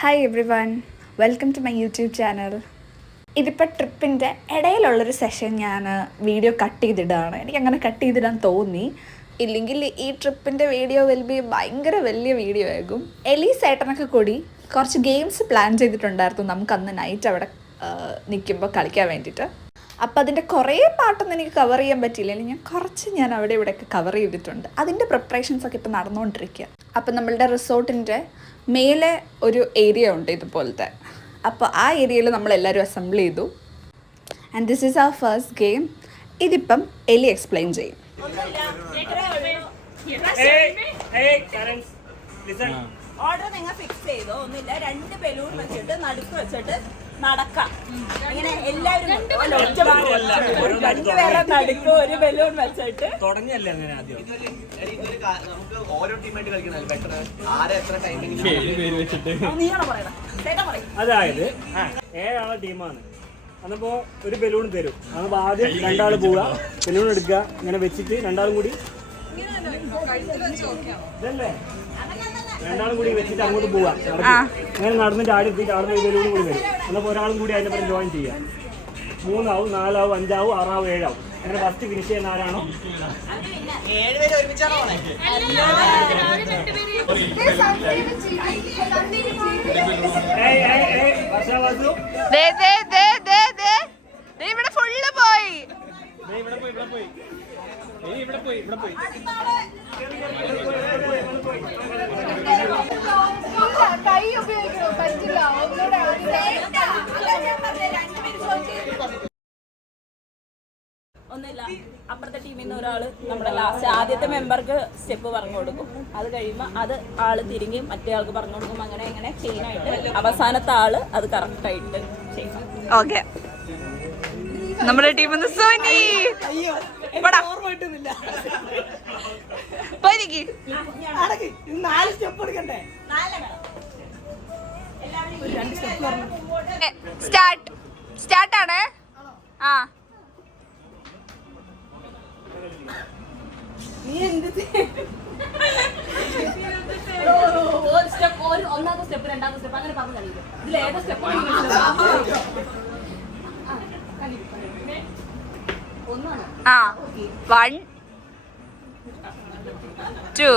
Hi everyone, welcome to my YouTube channel. ഇതിപ്പോൾ ട്രിപ്പിൻ്റെ ഇടയിലുള്ളൊരു സെഷൻ ഞാൻ വീഡിയോ കട്ട് ചെയ്തിടാണ്. എനിക്കങ്ങനെ കട്ട് ചെയ്തിടാൻ തോന്നി, ഇല്ലെങ്കിൽ ഈ ട്രിപ്പിൻ്റെ വീഡിയോ ഭയങ്കര വലിയ വീഡിയോ ആകും. എലീസേട്ടനൊക്കെ കൂടി കുറച്ച് ഗെയിംസ് പ്ലാൻ ചെയ്തിട്ടുണ്ടായിരുന്നു നമുക്ക് അന്ന് നൈറ്റ് അവിടെ നിൽക്കുമ്പോൾ കളിക്കാൻ വേണ്ടിയിട്ട്. അപ്പോൾ അതിൻ്റെ കുറേ പാട്ടൊന്നും എനിക്ക് കവർ ചെയ്യാൻ പറ്റിയില്ല, അല്ലെങ്കിൽ ഞാൻ അവിടെ ഇവിടെയൊക്കെ കവർ ചെയ്തിട്ടുണ്ട്. അതിൻ്റെ പ്രിപ്പറേഷൻസൊക്കെ ഇപ്പോൾ നടന്നുകൊണ്ടിരിക്കുക. അപ്പോൾ നമ്മളുടെ റിസോർട്ടിൻ്റെ മേലെ ഒരു ഏരിയ ഉണ്ട് ഇതുപോലത്തെ. അപ്പോൾ ആ ഏരിയയിൽ നമ്മളെല്ലാവരും അസംബിൾ ചെയ്തു. And this is our first game. ഇതിപ്പം എലി എക്സ്പ്ലെയിൻ ചെയ്യും. ഓർഡർ നിങ്ങൾ ഫിക്സ് ചെയ്തോ, ഒന്നുമില്ല. 2 ബലൂൺ വെച്ചിട്ട് നടുക്ക് വെച്ചിട്ട് നടക്കാം. ഇങ്ങനെ എല്ലാവരും 2 പേരെ നടുക്ക് ഒരു ബലൂൺ വെച്ചിട്ട് തുടങ്ങിയല്ലേ അങ്ങനെ ആദ്യം അതായത് 7 ആളെ ടീമാണ്. അന്നപ്പോ ഒരു ബലൂൺ തരും. അന്നപ്പോ ആദ്യം 2 ആള് പോവുക, ബലൂൺ എടുക്കുക, ഇങ്ങനെ വെച്ചിട്ട് 2 ആളും കൂടി ഇതല്ലേ 2 ആളും കൂടി വെച്ചിട്ട് അങ്ങോട്ട് പോവാ. അങ്ങനെ നടന്നിട്ട് ആടെ എത്തിയിട്ട് അവിടെ ബലൂൺ കൂടി വരും. എന്നപ്പോ ഒരാളും കൂടി അതിന്റെ പേര് ജോയിൻ ചെയ്യാം. 3 ആവും, 4 ആവും, 5 ആവും, 6 ആവും, 7 ആവും. അങ്ങനെ ഫസ്റ്റ് ഫിനിഷ് ചെയ്യുന്ന ആരാണോ ഇവിടെ ഫുള്ള് പോയി. ഇവിടെ പോയി കൈ ഉപയോഗിക്കണോ? പറ്റില്ല. ഒന്നുമില്ല. അപ്പുറത്തെ ടീമിൽ നിന്ന് ഒരാള് നമ്മുടെ ലാസ്റ്റ് ആദ്യത്തെ മെമ്പർക്ക് സ്റ്റെപ്പ് പറഞ്ഞു കൊടുക്കും. അത് കഴിയുമ്പോൾ അത് ആള് തിരിഞ്ഞ് മറ്റേ ആൾക്ക് പറഞ്ഞു കൊടുക്കും. അങ്ങനെ അങ്ങനെ ചെയിനായിട്ട് അവസാനത്തെ ആള് അത് കറക്റ്റായിട്ട് ചെയ്യണം. ഓക്കെ, നമ്മുടെ ടീമിൽ സോനി സ്റ്റാർട്ടാണ്. ആ ഒന്നാമത്തെ സ്റ്റെപ്പ്, രണ്ടാമത്തെ സ്റ്റെപ്പ് അങ്ങനെ പറഞ്ഞു കഴിയും. ഇതിൽ ഏത് സ്റ്റെപ്പ് 1 2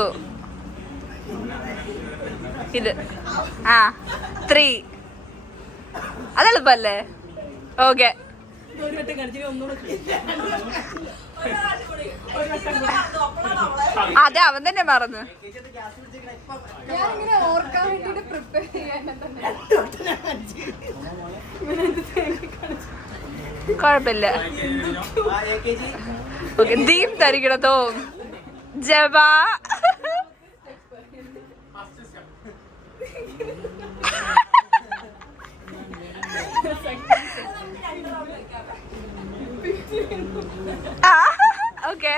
ഇത് 3. അതെളുപ്പല്ലേ? ഓക്കെ, അതെ അവൻ തന്നെ മറന്നു. കുഴപ്പമില്ല. ഓക്കെ, ദീപ് തരിക്കണതോ ജവാ. Okay,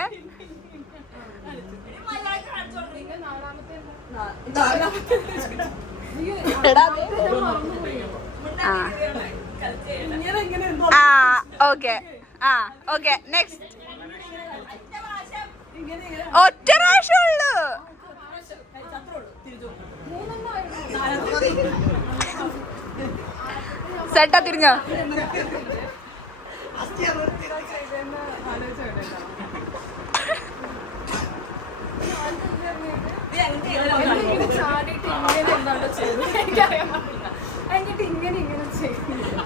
okay, okay. നെക്സ്റ്റ് ഒറ്റ പ്രാവശ്യം ഉള്ളു. സെട്ടാ തിരിഞ്ഞോ? ചാടിയിട്ട് ഇങ്ങനെ എന്താണോ ചെയ്യുന്നത് എനിക്കറിയാൻ പറ്റില്ല. എന്നിട്ട് ഇങ്ങനെ ചെയ്യുന്നു.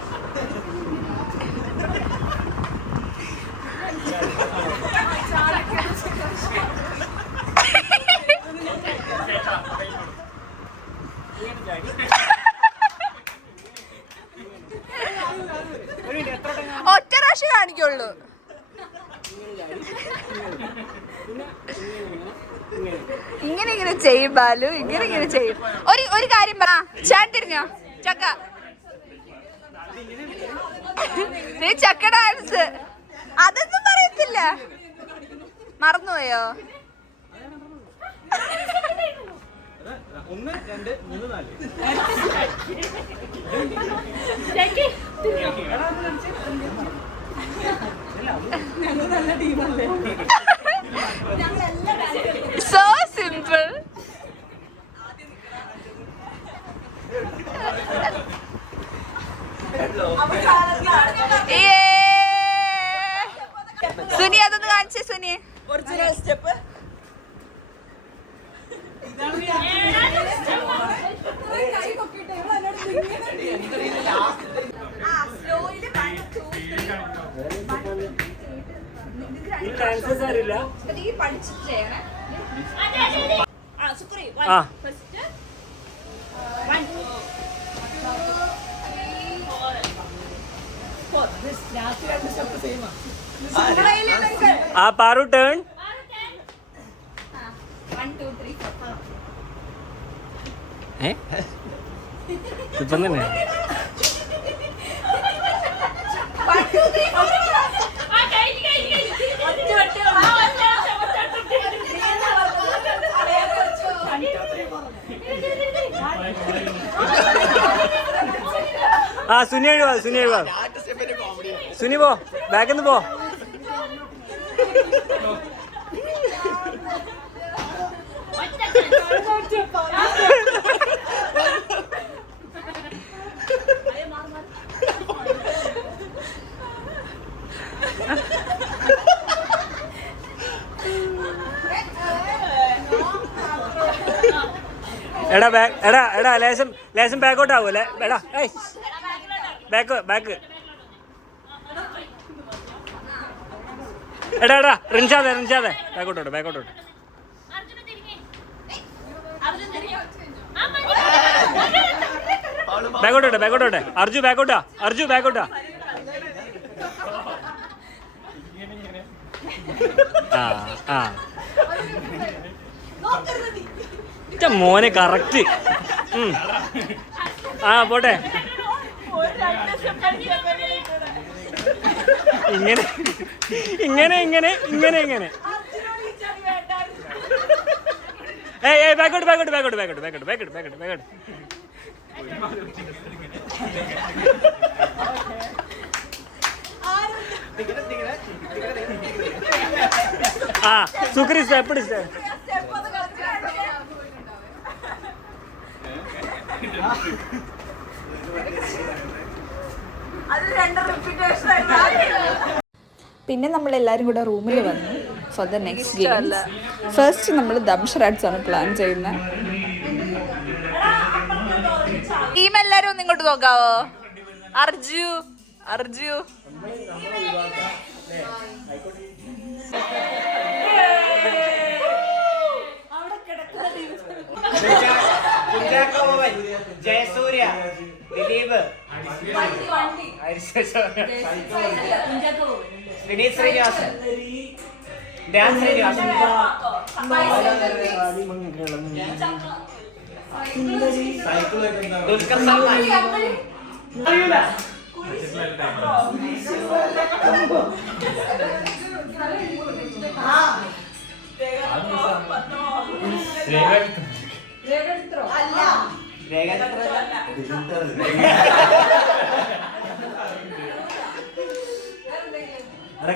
ഒറ്റ പ്രാവശ്യം കാണിക്കുള്ളൂ. ഇങ്ങനെ ചെയ്യും ബാലു, ഇങ്ങനെ ചെയ്യും. ഒരു കാര്യം പറ. ചാൻ തിരിഞ്ഞോ? ചക്ക ചക്ക ഡാൻസ് അതൊന്നും പറയത്തില്ല. മറന്നുപോയോ? 1 2 3 So simple. സുനി അതൊന്ന് കാണിച്ചേ Suni. Original step. Paru turn. ഇപ്പം തന്നെ സുനി എഴുവാ, സുനി എഴുവാ. സുനി പോ, ബാക്കിന്ന് പോ. എടാ എടാ എടാ ലേശം ലേശം ബാക്കോട്ട് ആവും അല്ലേ? എടാ ബാക്ക് ബാക്ക്. എടാ എടാ റിൻഷാദെ റിൻഷാദെ ബാക്കോട്ടോട്ട് ബാക്കോട്ടോട്ട്. ബാക്കോട്ടോട്ടെ ബാക്കോട്ടോട്ടെ. അർജു ബാക്കോട്ടാ, അർജു ബാക്കോട്ടാ. ആ മോനെ കറക്റ്റ്. പോട്ടെ. ഇങ്ങനെ ഇങ്ങനെ ഇങ്ങനെ ഇങ്ങനെ ഇങ്ങനെ. ബാക്കോട്ട് ബാക്കോട്ട് ബാക്കോട്ട് ബാക്കോട്ട് ബാക്കോട്ട് ബാക്കോട്ട് ബാക്കോട്ട് ബാക്കോട്ട്. സുക്രി സ്റ്റെപ്പ് സ്റ്റെപ്പ്. പിന്നെ നമ്മളെല്ലാവരും കൂടെ റൂമിൽ വന്നു for the next game. First നമ്മൾ ദംഷറാഡ്സ് ആണ് പ്ലാൻ ചെയ്യുന്നത്. ടീം എല്ലാരും ഒന്ന് ഇങ്ങോട്ട് നോക്കാവോ? അർജു അർജു ജയസൂര്യ, ദിലീപ്, വിനീത് ശ്രീനിവാസൻ, ഡാൻ ശ്രീനിവാസൻ, ദുൽഖർ സൽമാൻ.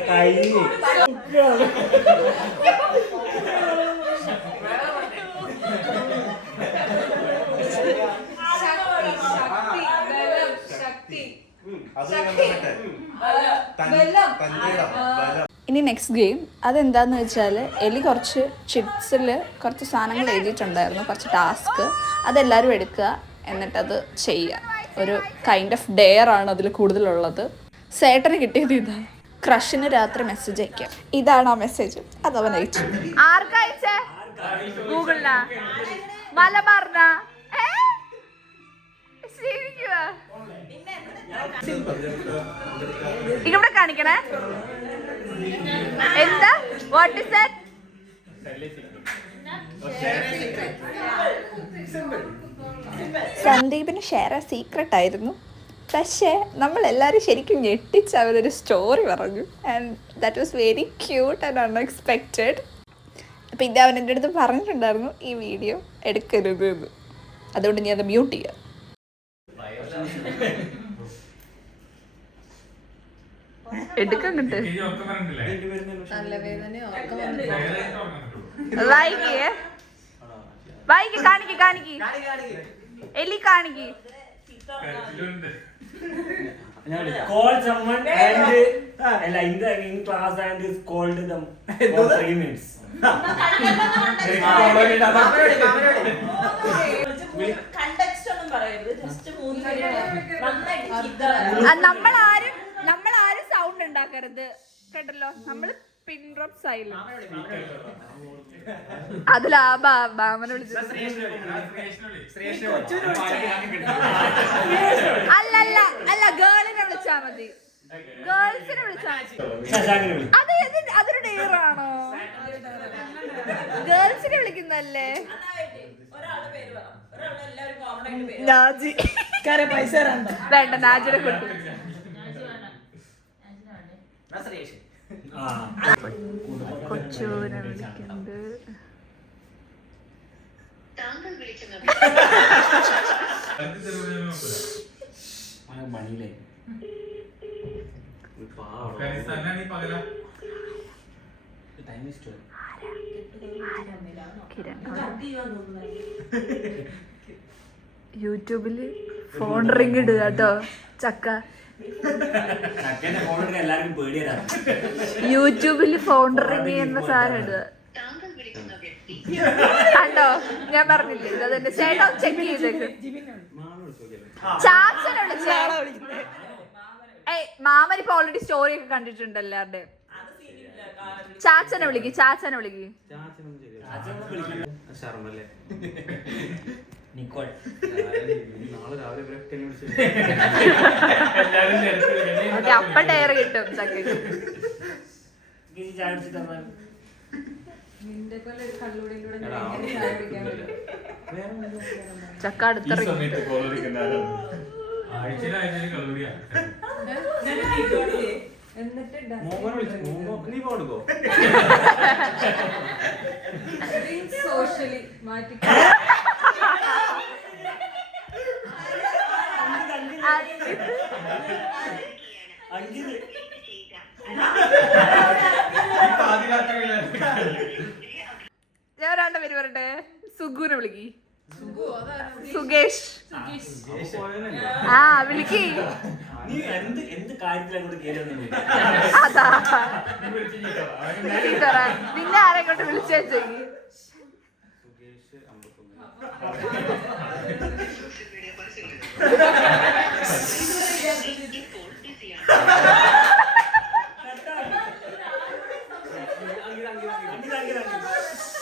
കഴിഞ്ഞു. ഇനി നെക്സ്റ്റ് ഗെയിം അതെന്താന്ന് വെച്ചാൽ എലി കുറച്ച് ചിറ്റ്സിൽ കുറച്ച് സാധനങ്ങൾ എഴുതിയിട്ടുണ്ടായിരുന്നു, കുറച്ച് ടാസ്ക്. അതെല്ലാവരും എടുക്കുക എന്നിട്ടത് ചെയ്യുക. ഒരു കൈൻഡ് ഓഫ് ഡെയർ ആണ് അതിൽ കൂടുതലുള്ളത്. സേട്ടന് കിട്ടിയത് ഇതാ, ക്രഷിന് രാത്രി മെസ്സേജ് അയക്കാം. ഇതാണ് ആ മെസ്സേജ്. അതവൻ അയച്ചു. ആർക്കയച്ചേ? ഗൂഗിളിനാ? മലബാറിനാ? ഇവിടെ കാണിക്കണേ. എന്താ? What is that? സന്ദീപിന് ഷെയർ ആ സീക്രട്ട് ആയിരുന്നു. പക്ഷേ നമ്മളെല്ലാവരും ശരിക്കും ഞെട്ടിച്ച് അവരൊരു സ്റ്റോറി പറഞ്ഞു. And that was very cute and unexpected. അപ്പോൾ ഇത് അവൻ എൻ്റെ അടുത്ത് പറഞ്ഞിട്ടുണ്ടായിരുന്നു ഈ വീഡിയോ എടുക്കരുത് എന്ന്. അതുകൊണ്ട് ഞാൻ അത് മ്യൂട്ട് ചെയ്യാം. എടുക്കാൻ കിട്ട് വായിക്ക് കാണിക്ക് കാണിക്ക് എലി കാണിക്ക്. Call someone and in class and scold them for 3 minutes. Context ഒന്നും പറയരുത്, ജസ്റ്റ് 3 മിനിറ്റ് നന്നായിട്ട് ചീത്ത നമ്മളാരും സൗണ്ട് ഉണ്ടാക്കരുത് കേട്ടല്ലോ. നമ്മള് പിൻ ഡ്രോപ്പ് സൈലന്റ്. അതിലാ ബാമനെ വിളിച്ചത്. അല്ല ഗേളിനെ വിളിച്ചാ മതി. ഗേൾസിനെ വിളിച്ചാ മതി. അതൊരു ഡെയറാണോ? ഗേൾസിനെ വിളിക്കുന്നല്ലേ? ഒരാളുടെ പേര് പറ, ഒരാളുടെ എല്ലാവരും കോമൺ ആയിട്ട് പേര്. നാജി. വേണ്ട, നാജിനെ കൊണ്ടു. കൊച്ചൂനെ വിളിക്കുന്നത്. യൂട്യൂബില് ഫോൺ റിങ് ഇടുക കേട്ടോ ചക്ക. യൂട്യൂബില് ഫോൺ റിങ് ചെയ്യുന്ന സാധനം ഇടുക കണ്ടോ. ഞാൻ പറഞ്ഞില്ലേ ഇതെന്റെ ചേട്ടാ ചെക്ക് ചെയ്തേക്ക്. ചാച്ചനെ വിളിച്ചേ. മാമൻ ഇപ്പൊ ഓൾറെഡി സ്റ്റോറി ഒക്കെ കണ്ടിട്ടുണ്ട് എല്ലാവരുടെ. ചാച്ചനെ വിളിക്ക്. അപ്പൊ ഡയറി കിട്ടും ചക്കയ്ക്ക്. ചക്ക അടുത്തിറങ്ങി. സോഷ്യലി മാറ്റി ഞാൻ രണ്ട പേര് പറയട്ടെ. സുഗുനെ വിളിക്ക്. സുഗേഷ്. വിളിക്ക്. അതാ നിന്നെ ആരെ കൊണ്ട് വിളിച്ചേ ചെയ്യ്.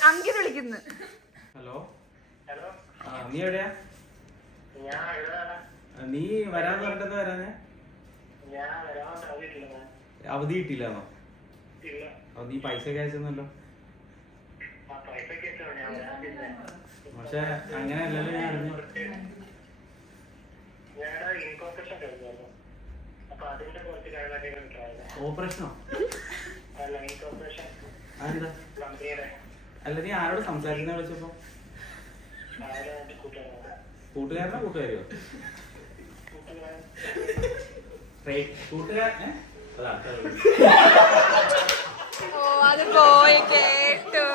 അങ്കിത് വിളിക്കുന്നു. ഹലോ, നീ എവിടെയാ? നീ വരാന്ന് പറഞ്ഞിട്ട് വരാന് അവധി കിട്ടിയില്ലാന്നോ? നീ പൈസ അയച്ചെന്നല്ലോ. പക്ഷെ അങ്ങനെയല്ലല്ലോ ഞാൻ അറിഞ്ഞു. ഓപ്പറേഷനോ? അല്ല, നീ ആരോട് സംസാരിക്കുന്ന വിളിച്ചപ്പോ? കൂട്ടുകാരനോ കൂട്ടുകാരിയോ? കൂട്ടുകാരൻ. ഓ അത് പോയി കേട്ടു.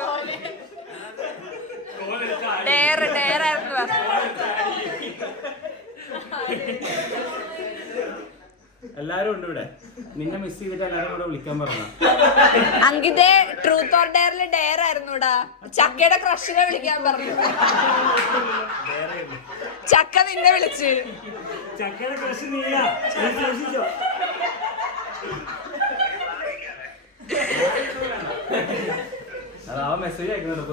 ഡയറായിരുന്നു. എല്ലാരും ഉണ്ട് ഇവിടെ. നിന്നെ മിസ് ചെയ്തിട്ട് എല്ലാരും കൂടെ വിളിക്കാൻ പറഞ്ഞു. അങ്കിതേ ട്രൂത്ത് ഓർ ഡെയറില് ഡെയർ ആയിരുന്നുടാ. ചക്കയുടെ ക്രഷിനെ വിളിക്കാൻ പറഞ്ഞു. ചക്ക നിന്നെ വിളിച്ച്. ചക്കയുടെ ക്രഷ് നീയാ. അതാ മെസ്സേജ് അയക്കുന്നുണ്ട്.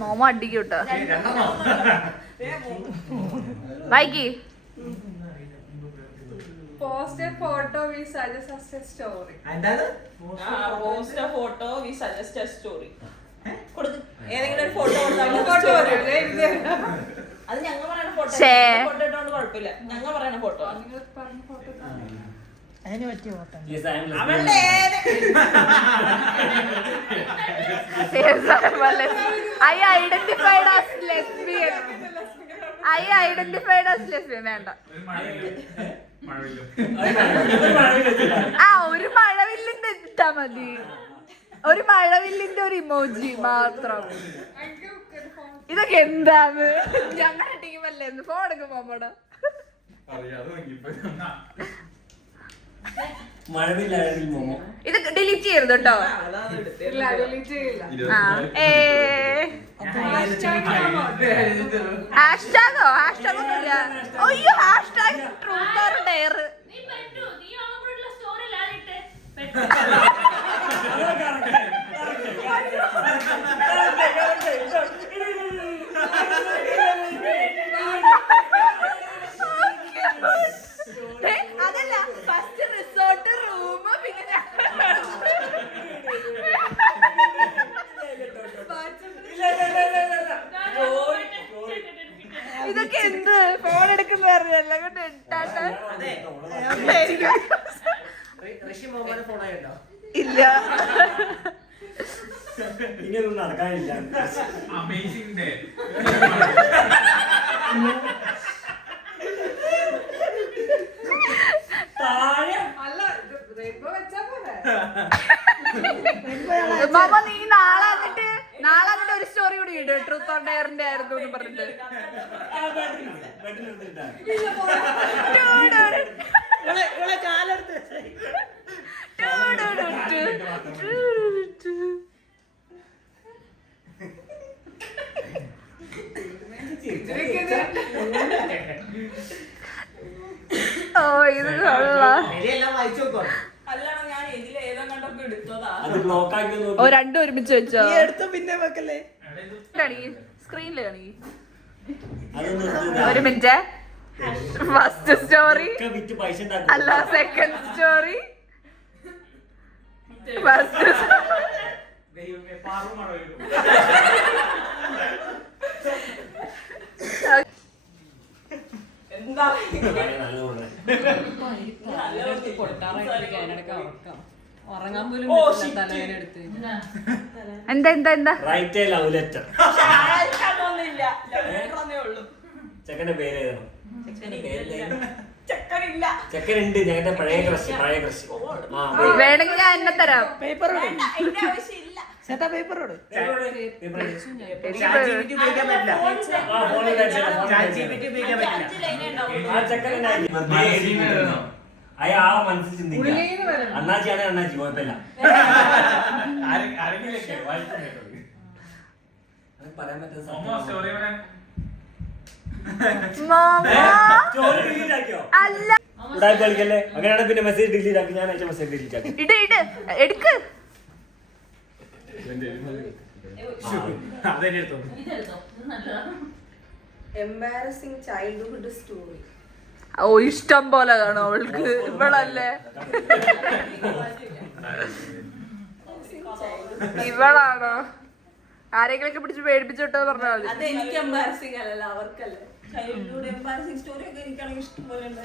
മോമ അടിക്കൂട്ടോ. വൈകി. Post a photo we suggest a story. Post a photo we suggest a story. ഏതെങ്കിലും ഒരു ഫോട്ടോ അത് ഞങ്ങൾ പറയുന്ന ഫോട്ടോ. ഫോട്ടോ ഇട്ടോണ്ട് കുഴപ്പമില്ല. ഞങ്ങൾ പറയുന്ന ഫോട്ടോ. അതിന് പറ്റിയ photo. I identified as lesbian. വേണ്ട. ഒരു മഴവില്ലിന്റെ ഇട്ടാ മതി. ഒരു മഴവില്ലിന്റെ ഒരു ഇമോജി മാത്രം. ഇതൊക്കെ എന്താണ്? ഞങ്ങളുടെ ടീമല്ലേ ഫോൺ എടുക്കും പോമ്പോടെ. ഇത് ഡിലീറ്റ് ചെയ്യരുത് കേട്ടോ. ഹാഷ്ടാഗോ? ഹാഷ്ടാഗ് ഒന്നുമില്ല. അയ്യോ ഹാഷ്ടാഗ് ട്രൂത്ത് ഓർ ഡെയർ. അതല്ല, ഫസ്റ്റ് റിസോർട്ട് റൂം, പിന്നെ ഇതൊക്കെ എന്ത് ഫോൺ എടുക്കുന്ന പറഞ്ഞല്ല കൊണ്ട് ഇല്ല. ഇങ്ങനൊന്നും നടക്കാനില്ല. മാമ നീ നാളെ വന്നിട്ട് ഒരു സ്റ്റോറി കൂടി ഇട്, ട്രൂത്ത് ഓർ ഡെയറിന്റെ ആയിരുന്നു എന്ന് പറഞ്ഞിട്ട്. ഓ ഇത് കൊള്ളാം. അല്ലാണോ ഞാൻ ഇതിലേതോ കണ്ടൊക്കെ എടുത്തതാ. ഓ രണ്ടും ഒരുമിച്ച് വെച്ചോ? പിന്നെ വെക്കല്ലേ സ്ക്രീനിൽ കാണി. ഒരു മിനിറ്റ്. ഫസ്റ്റ് സ്റ്റോറി അല്ല, സെക്കൻഡ് സ്റ്റോറി. ഫസ്റ്റ് എന്താ ഉറങ്ങാൻ പോലും തലവേന എടുത്ത്. എന്താ എന്താ എന്താ ഒന്നുമില്ല, ഉള്ളൂ. ചെക്കന്റെ പേര് ചെക്കനില്ല. ചെക്കനുണ്ട്, ഞങ്ങളുടെ പഴയ ക്രഷ്. വേണമെങ്കിൽ ഞാൻ എന്നെ തരാം. അതിന്റെ ആവശ്യമില്ല. പേപ്പറോട് അയാളെ മനസ്സിൽ ചിന്തിക്കുക. അണ്ണാച്ചിയാണെ അണ്ണാച്ചി, കുഴപ്പമില്ല. പറയാൻ പറ്റുന്ന അല്ല കളിക്കല്ലേ. അങ്ങനെയാണ് പിന്നെ മെസ്സേജ് ഡിലീറ്റ് ആക്കി. ഞാൻ അയച്ച മെസ്സേജ് ഡിലീറ്റ് ആക്കി. ഇട് ഇട് എടുക്ക്. Embarrassing childhood story. ഓ ഇഷ്ടം പോലെ കാണും അവൾക്ക്. ഇവളല്ലേ ഇവളാണോ? ആരെങ്കിലൊക്കെ പിടിച്ച് പേടിപ്പിച്ചിട്ടോ പറഞ്ഞാൽ മതി. അത് എനിക്ക് എംബാരസിംഗ് അല്ലല്ലോ, അവർക്കല്ലേ. ചൈൽഡ്ഹുഡ് എംബാരസിംഗ് സ്റ്റോറി ഒക്കെ എനിക്കാണെങ്കിൽ ഇഷ്ടംപോലെ ഉണ്ട്.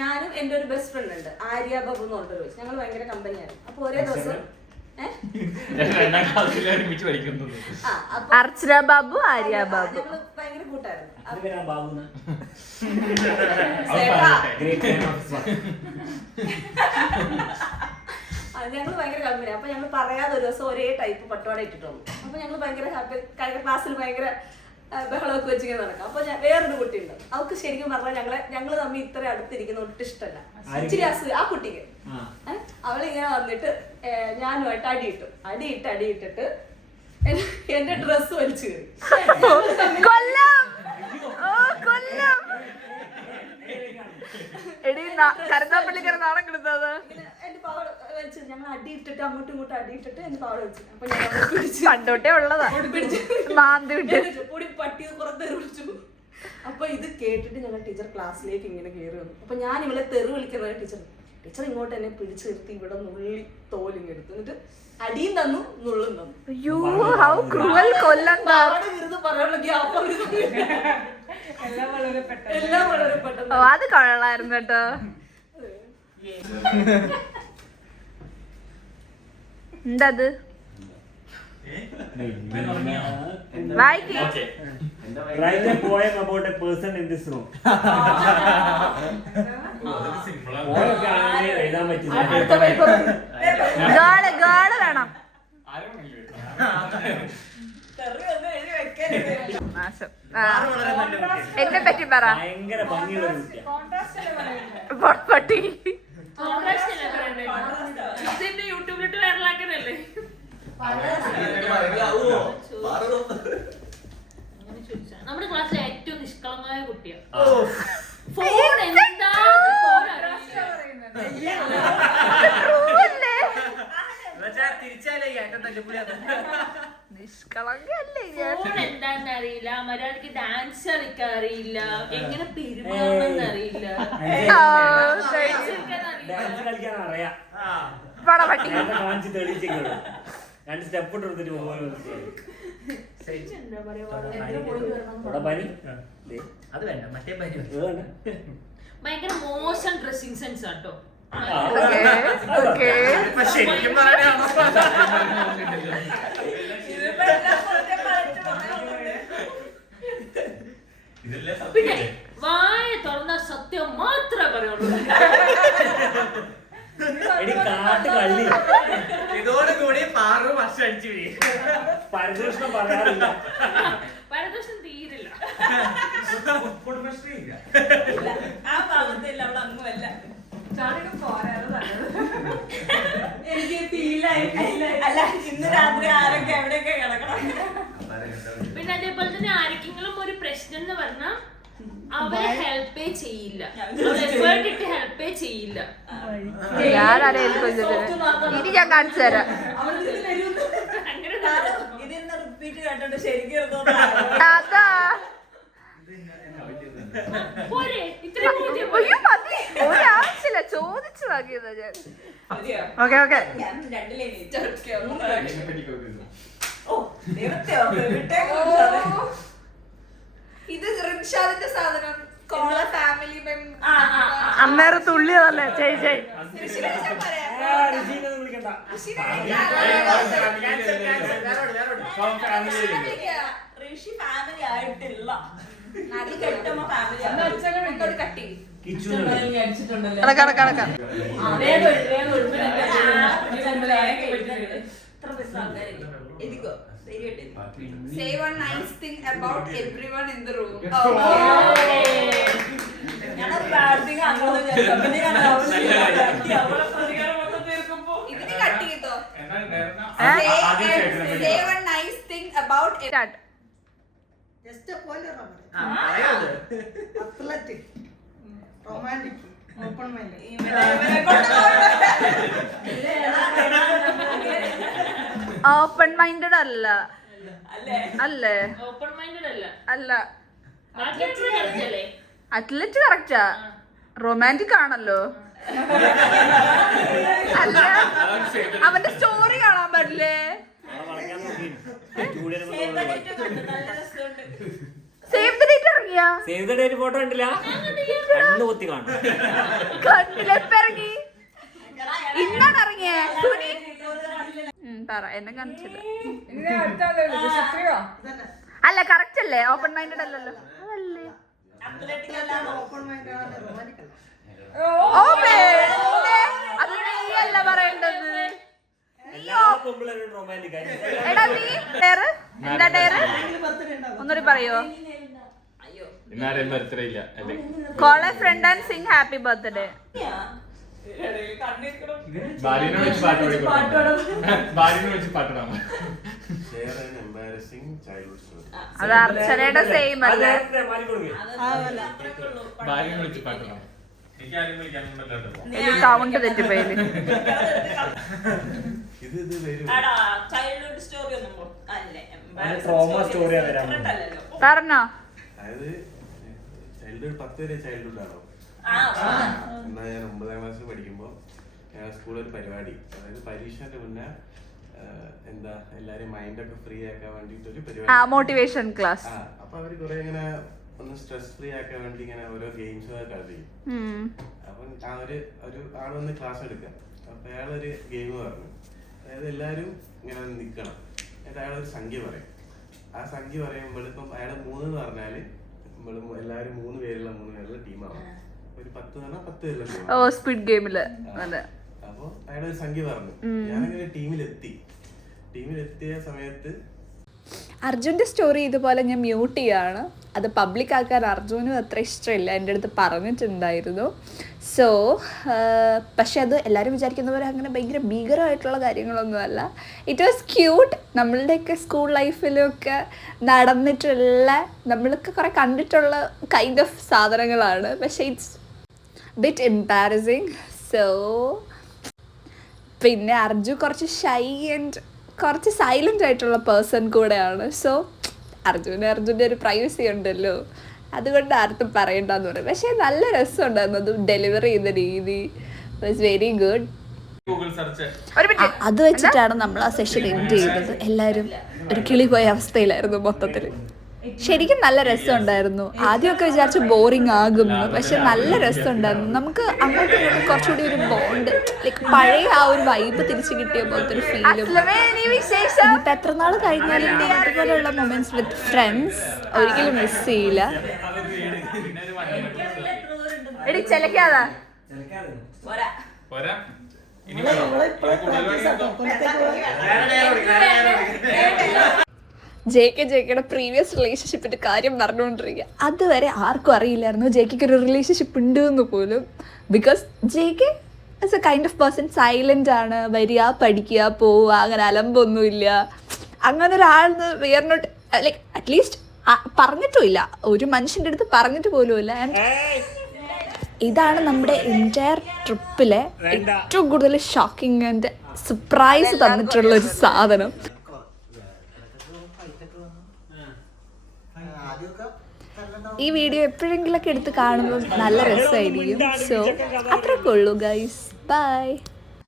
ഞാനും എന്റെ ഒരു ബെസ്റ്റ് ഫ്രണ്ട് ഉണ്ട്, ആര്യ ബാബു എന്ന് പറഞ്ഞിട്ട് ചോദിച്ചു. ഞങ്ങൾ ഭയങ്കര കമ്പനിയാണ്. അപ്പൊ ഒരേ ദിവസം അർച്ചന ബാബു, ആര്യ ബാബു ഞങ്ങള് ഭയങ്കര കൂട്ടായിരുന്നു. ഞങ്ങൾ ഭയങ്കര കമ്പനി. അപ്പൊ ഞങ്ങൾ പറയാതെ ഒരു ദിവസം ഒരേ ടൈപ്പ് പട്ടുപാട ഇട്ടിട്ട് വന്നു. അപ്പൊ ഞങ്ങൾ ഭയങ്കര ഹാപ്പി, കഴിഞ്ഞ ക്ലാസ്സിൽ ഭയങ്കര ബഹളമൊക്കെ വെച്ചിങ്ങനെ നടക്കാം. അപ്പൊ വേറൊരു കുട്ടിയുണ്ട്, അവൾക്ക് ശരിക്കും പറഞ്ഞാൽ ഞങ്ങള് തമ്മിൽ ഇത്ര അടുത്തിരിക്കുന്ന ഒട്ടും ഇഷ്ടമല്ല. ഇച്ചിരി ആ കുട്ടിക്ക് അവളിങ്ങനെ വന്നിട്ട് ഞാനുമായിട്ട് അടിയിട്ടിട്ട് എന്റെ ഡ്രസ്സ് വലിച്ചു കയറി. കരുതാപ്പള്ളിക്കര നാണം കിടന്നത്. എന്റെ പാവട വലിച്ചു, ഞങ്ങൾ അടിയിട്ടിട്ട് അങ്ങോട്ടും ഇങ്ങോട്ടും അടിയിട്ടിട്ട് എന്റെ പാവട വലിച്ചു. അപ്പൊ ഞാൻ പിടിച്ച് കണ്ടോട്ടേ ഉള്ളതാ മാന്തി വിട്ട് പൊടി പട്ടി പുറത്ത് വിളിച്ചു. അപ്പൊ ഇത് കേട്ടിട്ട് ഞങ്ങൾ ടീച്ചർ ക്ലാസ്സിലേക്ക് ഇങ്ങനെ കയറി വന്നു. അപ്പൊ ഞാൻ ഇവളെ തെറി വിളിക്കുന്നത് ടീച്ചർ ഇങ്ങോട്ട് എന്നെ പിടിച്ചു നിർത്തി ഇവിടെ നുള്ളി തോലിങ്ങെടുത്തു. എന്നിട്ട് അടിയും തന്നു, നുള്ളും തന്നു. അയ്യോ ഹൗ ക്രൂവൽ. കൊല്ലം വിരുന്ന് പറയാനുള്ള ഗ്യാപ്പ് എല്ലാം വളരെ പെട്ടെന്ന്. ഓ അത് കൊള്ളായിരുന്നു കേട്ടോ. എന്താ അത്? വായിക്കേ. Write a poem about a person in this room. Girl വേണം. നാശം. എന്നെ പറ്റി പറ. ഭയങ്കര ഭംഗിയുള്ള ഒരു കുട്ടിയാ. പട്ടി യൂട്യൂബിലിട്ട് വൈറലാക്കാനല്ലേ? നമ്മുടെ ക്ലാസ്സിലെ ഏറ്റവും നിഷ്കളങ്കമായ കുട്ടിയാണ്. ഫോൺ എന്താ നിഷ്കളങ്കല്ലേ ഫോൺ എന്താന്ന് അറിയില്ല, മര്യാദക്ക് ഡാൻസ് കളിക്കാൻ അറിയില്ല, എങ്ങനെ പെരുമാറണം അറിയില്ല. ഡാൻസ് കളിക്കാൻ അറിയാം. പട്ടി കാണിച്ച് തെളിയിച്ചേക്കുള്ളൂ. 2 സ്റ്റെപ്പ് ഇട്ട് കൊടുത്തിട്ട് പോകുമ്പോൾ അത് വേണ്ട, മറ്റേ പനി ഭയങ്കര മോശം ഡ്രസ്സിംഗ് സെൻസ് ആട്ടോ. ഓക്കേ ശരിക്കും പറയാനാണോ? പിന്നെ വായ തുറന്ന സത്യം മാത്രമേ പറയുള്ളൂ. കാട്ട് കള്ളി ഇതോടുകൂടി 6 വർഷം അടിച്ചു പരിദൂഷണം പറയാറില്ല. പരദോഷം തീരില്ല. ആ ഭാഗത്തില്ല, അവൾ അങ്ങുമല്ല. എനിക്ക് അല്ല, ഇന്ന് രാത്രി ആരൊക്കെ എവിടെയൊക്കെ കിടക്കണം. പിന്നെ അതേപോലെ തന്നെ ആരെങ്കിലും ഒരു പ്രശ്നം എന്ന് പറഞ്ഞാൽ അവരെ ഹെൽപ്പേ ചെയ്യില്ല, എഫേർട്ട് ഇട്ട് ഹെൽപ്പേ ചെയ്യില്ല. ഞാനാണ് ഇനി ഞാൻ കാണിച്ചു തരാം. അങ്ങനെ ഇതിന്ന് റിപ്പീറ്റ് കേട്ടോണ്ട് ശരിക്കും അതാ പോരെ, ഇത്രയും ബോധ്യം അയ്യോ മതി, ഒരാവശ്യമില്ല, ചോദിച്ചു വാങ്ങിയതാ ഞാൻ. ഓക്കെ ഓക്കെ ഞാൻ 2 ലൈൻ ഇത് റിൻഷാദിന്റെ സാധനം. കോള ഫാമിലി അന്നേരം തുള്ളിയതല്ലേ ചേച്ചി. വിളിക്കണ്ട. ഋഷി ഫാമിലി ആയിട്ടില്ല. കെട്ടുമ്പോ ഫാമിലി അടിച്ചിട്ടുണ്ടല്ലോ. കടക്കാം Say one nice thing about everyone in the room. ഞാനത് പ്രാർത്ഥിക്കാൻ അങ്ങോട്ട് ഇതിന് കട്ട് ചെയ്തോ. Say one nice thing about everyone. Just a spoiler athletic, romantic, open-minded. Open minded അല്ല. അല്ലേ? ഓപ്പൺ മൈൻഡഡ് അല്ല. അല്ല. ബാക്കിയൊക്കെ correct അല്ലേ? Athlete correct. റൊമാൻറ്റിക് ആണല്ലോ. അല്ല, അവന്റെ സ്റ്റോറി കാണാൻ പറ്റില്ലേ? സേവ് ദ ഡേറ്റ് ഇറങ്ങിയാ? സേവ് ദ ഡേറ്റ് ഫോട്ടോ കണ്ടില്ല? കണ്ണു പൊത്തി കാണും. കണ്ടില്ല, എപ്പ ഇറങ്ങി? ഇന്നാണ് ഇറങ്ങിയേ. പറ, എന്നെ കാണിച്ചില്ല. അല്ല, കറക്റ്റ് അല്ലേ? ഓപ്പൺ മൈൻഡഡ് അല്ലല്ലോ. അതല്ലേ? Open-minded ആണ്, romantic അല്ല. അത് നീയല്ല പറയേണ്ടത്. എടാ നീ ഡയറ് എന്താ ഡയറ് ഒന്നുകൂടി പറയോ? കോളേ friend and sing happy birthday. അത് അർച്ചനയുടെ സെയിം അല്ലേ? കൗണ്ട് തെറ്റിപ്പോയില്. ചൈൽഡ്ഹുഡ് സ്റ്റോറി ഒന്നും ട്രോമ സ്റ്റോറി പറഞ്ഞോ. അതായത് ചൈൽഡ്ഹുഡ് 10 വരെ ചൈൽഡ്ഹുഡ് ആണോ? എന്നാ ഞാൻ 9ാം ക്ലാസ്സിൽ പഠിക്കുമ്പോൾ സ്കൂളിൽ ഒരു പരിപാടി, അതായത് പരീക്ഷന്റെ മുന്നേ എന്താ എല്ലാരും മൈൻഡൊക്കെ ഫ്രീ ആക്കാൻ വേണ്ടിട്ട് ഒരു പരിപാടി, മോട്ടിവേഷൻ ക്ലാസ്. അപ്പൊ അവര് കുറെ ഇങ്ങനെ ഒന്ന് സ്ട്രെസ് ഫ്രീ ആക്കാൻ വേണ്ടി ഇങ്ങനെ ഓരോ ഗെയിംസ് കളിക്കും. അപ്പൊ ആ ഒരു ആള് വന്ന് ക്ലാസ് എടുക്കാം. അപ്പൊ അയാളൊരു ഗെയിം പറഞ്ഞു, അതായത് എല്ലാരും ഇങ്ങനെ നിക്കണം, എന്നിട്ട് അയാളൊരു സംഖ്യ പറയും. ആ സംഖ്യ പറയുമ്പോൾ ഇപ്പം അയാള് 3 എന്ന് പറഞ്ഞാല് നമ്മള് എല്ലാരും 3 പേരുള്ള ടീമാവും. ഒരു 10 എന്ന് പറഞ്ഞാൽ 10 പേരുള്ള ടീം. ഓ, സ്പീഡ് ഗെയിമില്. അപ്പൊ അയാളൊരു സംഖ്യ പറഞ്ഞു. ഞാനങ്ങനെ ടീമിലെത്തി. ടീമിലെത്തിയ സമയത്ത് അർജുൻ്റെ സ്റ്റോറി ഇതുപോലെ ഞാൻ മ്യൂട്ട് ചെയ്യുകയാണ്. അത് പബ്ലിക് ആക്കാൻ അർജുനും അത്ര ഇഷ്ടമില്ല, എൻ്റെ അടുത്ത് പറഞ്ഞിട്ടുണ്ടായിരുന്നു. സോ പക്ഷെ അത് എല്ലാവരും വിചാരിക്കുന്ന പോലെ അങ്ങനെ ഭയങ്കര ഭീകരമായിട്ടുള്ള കാര്യങ്ങളൊന്നുമല്ല. It was cute. നമ്മളുടെയൊക്കെ സ്കൂൾ ലൈഫിലൊക്കെ നടന്നിട്ടുള്ള, നമ്മളൊക്കെ കുറേ കണ്ടിട്ടുള്ള കൈൻഡ് ഓഫ് സാധനങ്ങളാണ്. പക്ഷേ ഇറ്റ്സ് ബിറ്റ് എംബാരസിങ്. സോ പിന്നെ അർജു കുറച്ച് ഷൈ ആൻഡ് കുറച്ച് സൈലൻ്റ് ആയിട്ടുള്ള പേഴ്സൺ കൂടെയാണ്. സോ അർജുൻ്റെ ഒരു പ്രൈവസി ഉണ്ടല്ലോ, അതുകൊണ്ട് ആർക്കും പറയണ്ടെന്ന് പറയും. പക്ഷേ നല്ല രസമുണ്ടായിരുന്നു, അത് ഡെലിവറി ചെയ്ത രീതി വാസ് വെരി ഗുഡ്. അത് വെച്ചിട്ടാണ് നമ്മൾ ആ സെഷൻ എൻഡ് ചെയ്തത്. എല്ലാവരും ഒരു കിളി പോയ അവസ്ഥയിലായിരുന്നു മൊത്തത്തിൽ. ശരിക്കും നല്ല രസമുണ്ടായിരുന്നു. ആദ്യമൊക്കെ വിചാരിച്ചു ബോറിങ് ആകുമെന്ന്, പക്ഷെ നല്ല രസമുണ്ടായിരുന്നു. നമുക്ക് അങ്ങോട്ടും ഇങ്ങോട്ടും കുറച്ചുകൂടി ഒരു ബോണ്ട്, ലൈക്ക് പഴയ ആ ഒരു വൈബ് തിരിച്ചു കിട്ടിയ പോലത്തെ ഒരു ഫീലും. ഇനിയിപ്പോൾ എത്ര നാൾ കഴിഞ്ഞാലും അതുപോലെയുള്ള മൊമെന്റ്സ് വിത്ത് ഫ്രണ്ട്സ് ഒരിക്കലും മിസ് ചെയ്യില്ല. ജെയുടെ പ്രീവിയസ് റിലേഷൻഷിപ്പിൻ്റെ കാര്യം പറഞ്ഞുകൊണ്ടിരിക്കുക. അതുവരെ ആർക്കും അറിയില്ലായിരുന്നു ജെയ്ക്ക് ഒരു റിലേഷൻഷിപ്പ് ഉണ്ട് എന്ന് പോലും. Because Jake as a kind of person silent ആണ്. വരിക, പഠിക്കുക, പോവുക, അങ്ങനെ അലമ്പൊന്നുമില്ല. അങ്ങനെ ഒരാളെന്ന് വിയർ നോട്ട് ലൈക്ക് അറ്റ്ലീസ്റ്റ് പറഞ്ഞിട്ടുമില്ല, ഒരു മനുഷ്യൻ്റെ അടുത്ത് പറഞ്ഞിട്ട് പോലുമില്ല. ആൻഡ് ഇതാണ് നമ്മുടെ എൻറ്റയർ ട്രിപ്പിലെ ഏറ്റവും കൂടുതൽ ഷോക്കിംഗ് ആൻഡ് സർപ്രൈസ് തന്നിട്ടുള്ള ഒരു സാധനം. ഈ വീഡിയോ എപ്പോഴെങ്കിലൊക്കെ എടുത്ത് കാണുമ്പോൾ നല്ല രസമായിരിക്കും. സോ അത്രയൊക്കെ ഉള്ളൂ ഗൈസ്. ബൈ.